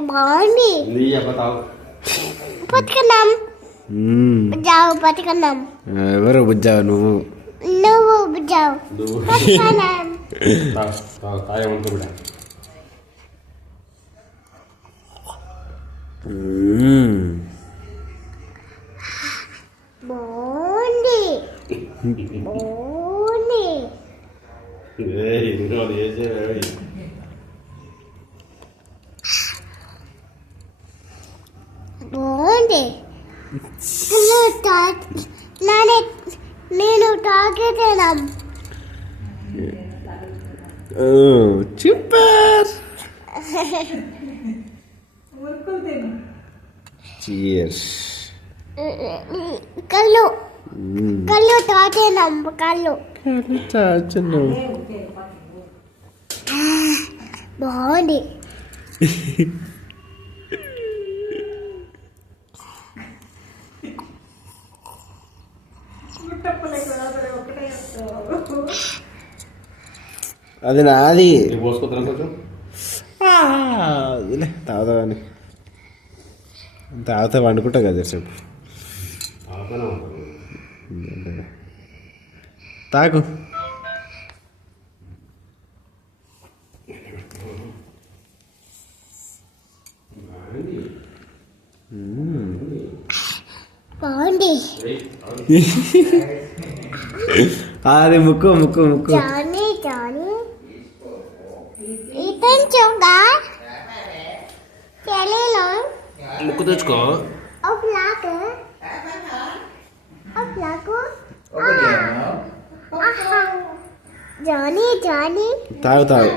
బాగుంది. పట్టుకున్నాం. బుజ్జావు పట్టుకున్నాం. ఎవరు బుజ్జావు? నువ్వు. నువ్వు బుజ్జావు. బాగుంది. బాగుంది. బాగుంది. నేను తాగేదేనా? సూపర్. చీర్స్. కళ్ళు కళ్ళు తాగేనాం. కళ్ళు తాచును. బాగుంది. అది నాది. తాగుతావని తాగుతా వండుకుంటా కదా చెప్పు. తాగు. బాగుంది. అది ముక్కు ముక్కు ముక్కు. జానీ జానీ ఇతను చూడా చెల్లిలో ముక్కు తెచ్చుకో. జానీ జానీ తాగు తాగు.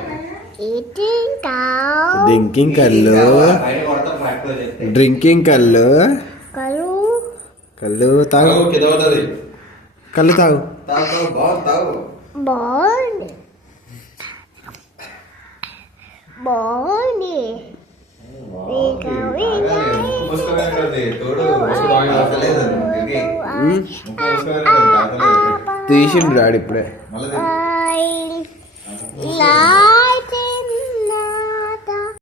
డ్రింకింగ్ కళ్ళు. డ్రింకింగ్ కళ్ళు. కళ్ళు కళ్ళు తాగు. కళ్ళు తాగు. బాగుంది. బాగుంది. తీసిండు డాడీ ఇప్పుడే. ఇలా